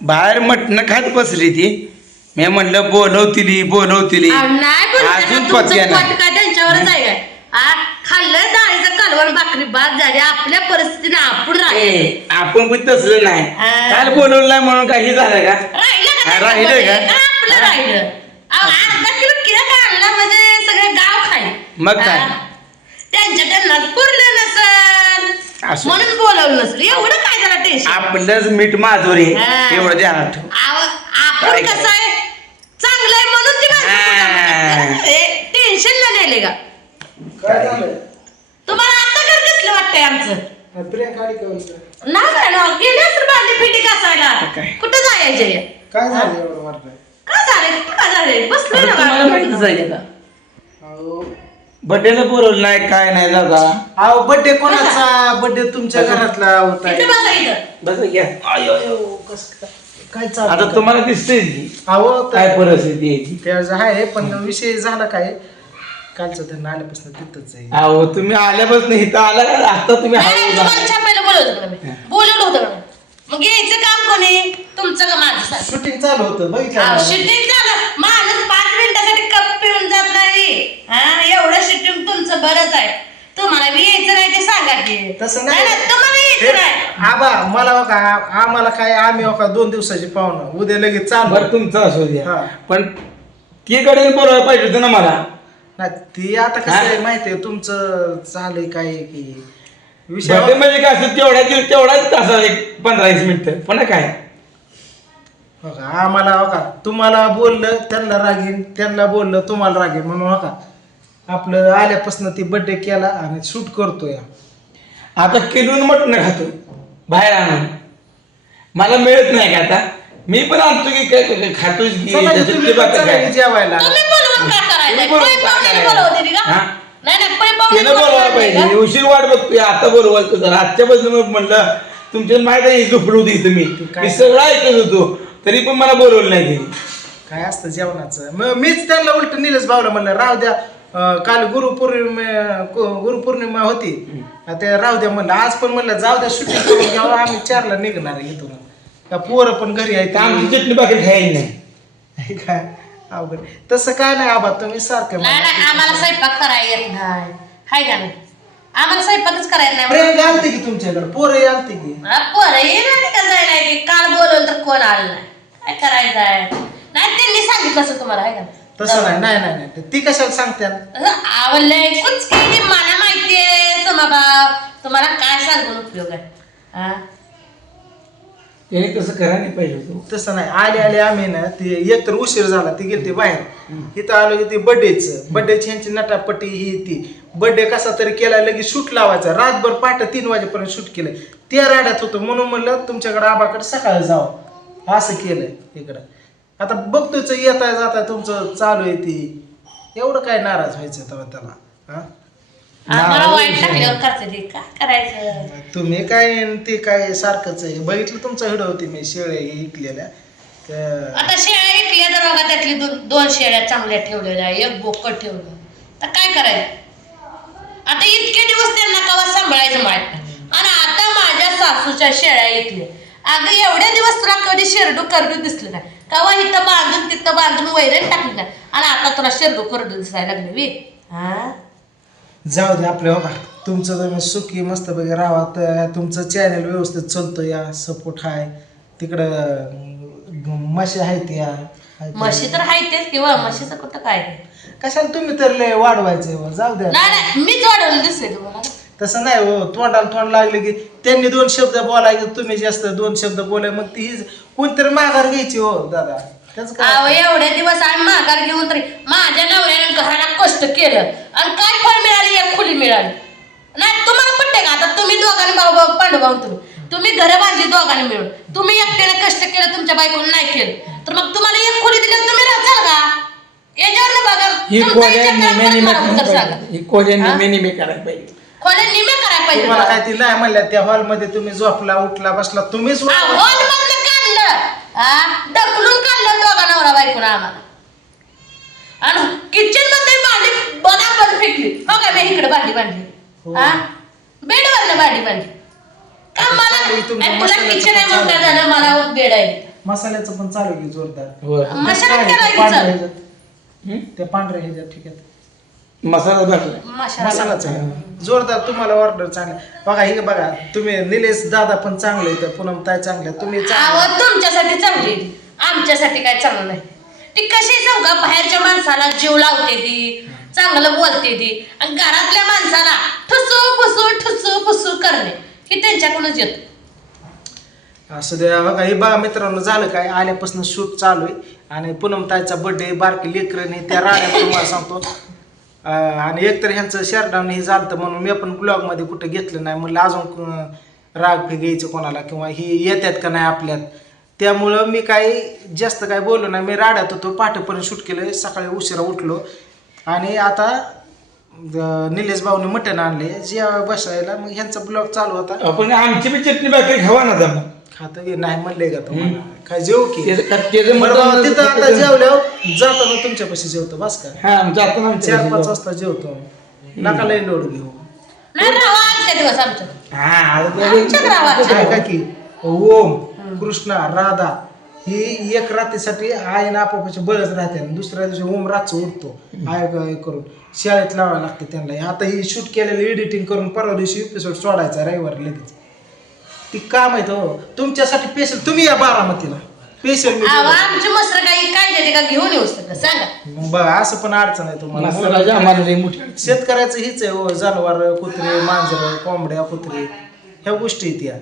बाहेर मटणं खात बसली ती मी म्हणलं बोलवतील बोलवतील नाही अजून पत्या नाही काय त्यांच्यावरच आहे काय आ, खाल्लं डाळीचं कालवण भाकरी बाद झाली आपल्या परिस्थितीने आपण राहिले ए, आपण पण तसलं नाही हा. काल बोलवलं नाही म्हणून काही झालं का राहिलं का हा, त्याच्यामध्ये? राहिलं का? का आपलं हा. राहिलं अहो, अर्धा किलो केक आणला म्हणजे सगळं गाव खाईल मग काय? हा. त्यांच्या त्यांनाच पुरलं नसल असं. म्हणून बोलवलं नसल एवढं काय झालं टेन्शन आपलंच मीठ माधुरी हा. एवढं ध्यानात ठेव आपण काय कसं आहे? चांगलं आहे म्हणून ती हा. टेन्शन नाही नेले का? काय झालं? तुम्हाला आता कर दिसलं वाटतंय आमचं. प्रियंका? नाही काय ना गेले पिंडी काय? कुठं जायचे काय झालं एवढं काय कुठं काय बसलोय ना तुम्हाला गावात. माहितीच आहे का? अहो बड्डेला बोलवलं नाही काय नाही दादा अहो बर्थडे कोणाचा? बर्थडे तुमच्या घरातला होता. इथं बसा इथं. बस घ्या. अयो कसं काय काय चालू आता तुम्हाला दिसते अहो काय तर- परिस्थिती आहे ती? त्याचं आहे पण विषय झाला काय? कालचं त्यांना आल्यापासून तिथंच आहे. अहो तुम्ही आल्यापासून इथं आला का? आता तुम्ही नाही, नाही, हळू तुम्हाला जा. छापायला बोलवलं होतं का मी? बोलवलं होतं का मी? मग यायचं काम कोणी? तुमचं का माझं? शूटिंग चालू होतं बघितलं ना? शूटिंग झालं माणूस पाच मिनिटासाठी कप पिऊन जात नाही हा एवढं शूटिंग तुमचं बरंच आहे तुम्हाला बी यायचं नाही ते की तसं नाही. तुम्हाला हे, यायचं नाही. आबा मला बघा आम्हाला काय आम्ही बघा दोन दिवसाची पाहुणं. उद्या लगेच चालू. बरं तुमचं असू द्या. हा. पण ती कडे बोलवायला पाहिजे होतं ना मला. नाही ती आता कसं हा? आहे माहितीये तुमचं चालू आहे काय की विषय बर्थडे म्हणजे काय असं तेवढ्या दिवस तेवढाच तासा एक पंधरा वीस मिनिटं. पण काय? बघा आम्हाला बघा तुम्हाला बोललं त्यांना रागीन त्यांना बोललं तुम्हाला रागीन. म्हणून बघा आपलं आल्यापासून ती बर्थडे केला आणि शूट करतोय. आता किलून मटण खातो. बाहेर आणून. मला मिळत नाही का आता? मी पण आणतो की काय- काय खातोच की चला की त्याच्यात तुम्ही ते बाकी पण चला काय? की जेवायला. तुम्ही बोलवून काय करायचंय तुम्ही बोलवून पै काय पाहुण्याने करायचं? बोलवते ती का? हा? नाही नाही पै पाहुण्याने त्यानं बोलवायला पाहिजे? उशीर वाट बघतोय. आता बोलवायचं जरा. आजच्या बाजून म्हणलं तुमच्या माहीत आहे झोपडू होती इथं मी. काय? मी सगळं ऐकत होतो. तरी पण मला बोलवलं नाही काय असतं जेवणाचं? मग मीच त्यांना उलट निलेश भाऊला म्हणलं राहू द्या. काल गुरुपौर्णिमे गुरुपौर्णिमा होती. ते राहू द्या म्हणलं. आज पण म्हणलं जाऊ द्या शूटिंग करून घ्यावं आम्ही चारला निघणार आहे इथून. का पोरं पण घरी आहेत. आमची चटणी भाकरी खायची नाही. काय अवघड. तसं काय नाही आबा तुम्ही सारखं नाही. आम्हाला स्वयंपाक करायला येत नाही. हाय का नाही? आम्हाला स्वयंपाकच करायला नाही आलते की तुमच्याकडे? पोरं आलते की? हा, पोरं येणार का जायला ते काल बोलवलं तर कोण आलं नाही? काय करायचं आहे? नाही त्यांनी सांगितलं असं तुम्हाला आहे का तसं नाही नाही नाही नाही. ती कशाला सांगते आवडलंय कुच की मला माहितीये समाभाव तुम्हाला काय सांगून उपयोग आहे? हा? त्याने तसं करायला नाही पाहिजे होतं. तसं नाही. आले आले आम्ही ना ते एक तर उशीर झाला ती गेलती बाहेर. इथं आलो की ती बर्थडेच बर्थडेची ह्यांची नटापट्टी ही ती. बर्थडे कसा तरी केला लगेच शूट लावायचा. रातभर पहाटे तीन वाजेपर्यंत शूट केलंय. त्या राड्यात होतं म्हणून म्हणलं तुमच्याकडे आबाकडे सकाळी जावं. असं केलंय इकडं. आता बघतोच येता जाता तुमचं चालू आहे ती. एवढं काय नाराज व्हायचं तेव्हा त्याला हा? आम्हाला वाईट टाकल्यावर करते ते काय करायचं. तुम्ही काय ते काय सारखंच आहे. बघितलं तुमचा व्हिडिओ होती मी शेळे हे इकलेल्या. त्या- आता शेळ्या विकल्या तर बघा त्यातली दोन दोन शेळ्या चांगल्या ठेवलेल्या आहे, एक बोकड ठेवलं. तर काय करायचं? आता इतके दिवस त्यांना कवा सांभाळायचं माहीत नाही. आणि आता माझ्या सासूच्या शेळ्या इकल्या. अगं एवढ्या दिवस तुला कधी करडू दिसलं नाही. कवा इथं बांधून तिथं बांधून वैरण टाकली. नाही आणि आता तुला शेरडू करडू दिसायला लागले वे. हा? जाऊ दे आपल्या बघा तुमचं तुम्ही सुखी मस्त पैकी राहा तर तुमचं चॅनल व्यवस्थित चालतं या. सपोर्ट आहे. तिकडं अं, म्हशी आहेत या. आहेत या. म्हशी तर आहे तेच किंवा म्हशीचं कुठं काय? कशाला तुम्ही तर लय वाढवायचंय हो, जाऊ द्या. नाही नाही. मीच वाढवलं दिसले तुम्हाला. तसं नाही हो. तोंडाला तोंड लागले की त्यांनी दोन शब्द बोलायचे तुम्ही जास्त दोन शब्द बोलाय मग ती कोणतरी माघार घ्यायची हो दादा. त्याच काय? अहो एवढे दिवस आम्ही माघार घेऊन तरी माझ्या नवऱ्याने घराला कष्ट केलं. आणि काय फळ मिळाली एक खुली मिळाली. नाही तुम्हाला पटते का? आता तुम्ही दोघांनी भाऊ भाऊ पांडू भाऊ तुम्ही. तुम्ही घर बांधली दोघांनी मिळून. तुम्ही एकट्याने कष्ट केलं तुमच्या बायकोने नाही केलं. तर मग तुम्हाला एक खोली दिली तुम्ही राहताल का? याच्यावर बघा. ही तुमचा कोल्या विचार निमे करा, निमे मला करायला उत्तर सांगा. करायला पाहिजे. खोल्या निमे करायला पाहिजे तुम्हाला मला. काय ती नाही म्हणल्या त्या हॉलमध्ये तुम्ही झोपला उठला बसला तुम्हीच काढलं. हा ढकलून काढलं दोघा नवरा बायकोनं आम्हाला. आणि किचनमध्ये भांडी बदाबद फेकली. हो का मी इकडे भांडी बांधली. हो. हा बेडवर भांडी बांधली. का मला आणि तुला मसाल्याचं किचन आहे झालं मला बेड आहे. मसाल्याचं पण चालू आहे की जोरदार. आहे? करायचं? हं? त्या पांढऱ्या ह्याच्यात ठीक आहे. मसाला मसालाच आहे. जोरदार तुम्हाला ऑर्डर चांगला. बघा हे बघा तुम्ही निलेश दादा पण चांगले तर पूनम ताई चांगले तुम्ही चांगले तुमच्यासाठी चांगली. आमच्यासाठी काय चांगलं नाही. ती कशी जाऊ का? बाहेरच्या माणसाला जीव लावते ती. चांगलं बोलते ती. आणि घरातल्या माणसाला ठुसू फुसू ठुसू फुसू करणे. हे त्यांच्याकडूनच येत. असं द्या. बघा हे बघा मित्रांनो झालं काय? आल्यापासून शूट चालू आहे. आणि पूनम ताईचा बर्थडे बारकी लेकरने त्या राड्यात तुम्हाला सांगतो. अं, आणि एकतर ह्यांचं शेअरडाऊन हे झालं म्हणून मी पण ब्लॉगमध्ये कुठं घेतलं नाही. म्हणलं अजून राग घ्यायचं कोणाला किंवा ही येतात का नाही आपल्यात. त्यामुळं मी काही जास्त काय बोललो नाही. मी राड्यात होतो पहाटेपर्यंत शूट केलं सकाळी उशिरा उठलो. आणि आता अं, निलेश भाऊने मटण आणले. जे बसायला मग ह्यांचा ब्लॉग चालू होता. आपण आमची बी चटणी भाकरी खावा ना जमा खातं की नाही म्हणले का तुम्हाला काय जेव की? त्याचं का- त्याचं बरं बाबा, मटण- तिथं आता जेवल्यावर जाताना तुमच्यापाशी जेवतो बस का? हा जातो ना आमच्या चार पाच. वाजता जेवतो. नका लई लोड घेऊ. नाही आजच्या दिवस हा आता ते- आमच्या गावात काय का की ओम कृष्णा राधा ही एक रात्रीसाठी आई ना आपापाचे बळच राहते आणि दुसऱ्या दिवशी ओम रातचं उठतो. आय ग- करून शाळेत लावायला लागते त्यांना. आता ही शूट केलेलं एडिटिंग करून परवा दिवशी एपिसोड सोडायचा रविवारी लगेच. ती काम आहे हो तुमच्यासाठी स्पेशल तुम्ही या बारामतीला. अहो, बोलवतो. आमची मसर काही काय देते का घेऊन येऊ सगळं सांगा. असं पण अडचण आहे तुम्हाला. जे आम्हाला लई मोठी अडचण. शेतकऱ्याचं हीच आहे हो जनावर कुत्रे मांजर कोंबड्या कुत्रे. ह्या गोष्टी आहेत या.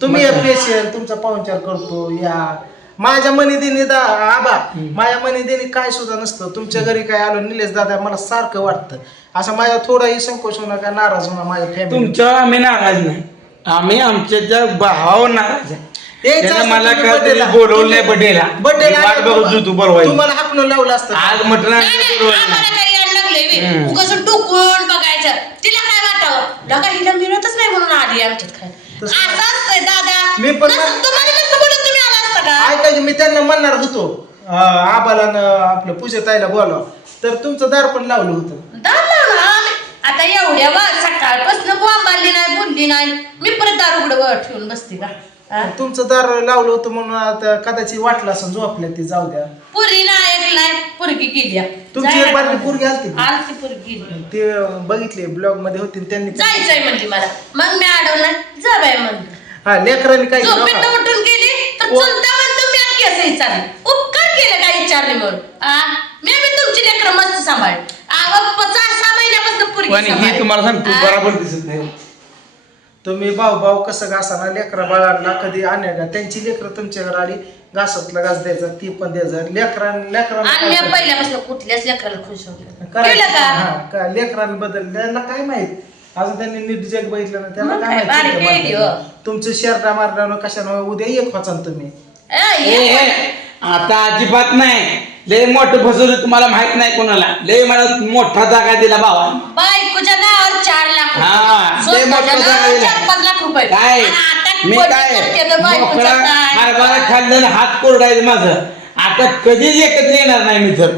तुम्ही या पेशल तुमचा पाहुणचार करतो या. माझ्या मनी दा आबा माझ्या मनी काय सुद्धा नसतं. तुमच्या घरी काय आलो निलेश दादा मला सारखं वाटतं. असं माझ्या थोडाही संकोच होणार काय नाराज होणार माझ्या फॅमिली तुमच्यावर आम्ही नाराज नाही. आम्ही आमच्या त्या नाराज आहे त्यानं मला कधी बोलवलं नाही बड्डेला. वाट बघत होतो बरोबर तुम्हाला हाकलून लावलं असतं. आज म्हटलं नाही. हम्म. उगाच डुकून बघायचं. तिला काय वाटावं? हिला मिळतच नाही म्हणून आली आमच्यात काय तसं दादा. मी पण- नसतं- तुम्हाला नसतं बोलत तुम्ही आला असता का? ऐका की मी त्यांना म्हणणार होतो. अं, आबाला न आपलं पूजा ताईला बोलाव. तर तुमचं दार पण लावलं होतं. आता एवढ्या वा सकाळपासून बोंबाली नाही बोलली नाही. मी परत दार उघडं ठेवून बसते का? हा? तुमचं दार लावलं होतं म्हणून आता कदाचित वाटलं असं झोपल्या ती जाऊ द्या. पुरी नाही ऐकलाय पुरगी गेली. तुमची एक बारकी पोरगी आलती का? आलती पुरगी. गेली ते बघितले ब्लॉगमध्ये होते त्यांनी जायचंय म्हणली मला. मग मी अडवलं. जा बाय म्हणलं हा लेकरांनी काय केलं? झोपेत बघा. उठून गेली तर व- चलता म्हणतो मी आज केस विचारले. उपकार केलं काय विचारले म्हणून? आ? मी बी तुमची लेकरं मस्त सांभाळ आव पचास पण हे. तुम्हाला सांगतो? बरोबर दिसत नाही तुम्ही भाऊ भाऊ कसं घासाना लेकरा बाळांना कधी आणण्या का त्यांची लेकरं तुमच्याकडे आली घासातला घास द्यायचा ती पण द्यायचा. लेकरां आणि लेकरांना पहिल्यापासून कुठल्याच लेकराला खुश होत करायचं. केलं का? हा, का? लेकरांबद्दल त्यांना काय माहीत? अजून त्यांनी नीट जग बघितलं ना त्यांना मग काय काय, बारीक माहीत हो. तुमचं शर्टा मारणार कशानं उद्या एक वाचाल तुम्ही. ए, ए, ये. ए, आता अजिबात नाही. लय मोठं फसवलं तुम्हाला माहीत नाही कोणाला. लय मला मोठा जागा दिला भावा. बायकोच्या नावावर चार लाख रुपये. हा, लय स्वतःच्या मोठं नावावर झालेलं. चार पाच लाख रुपये. काय? आणि आता मी कोणी काय? करते गं बायकोचं मोकळा काय? हरभरा खाल्लेलं हात कोरडायचं माझं. आता कधीच एकत्र येणार नाही मी तर.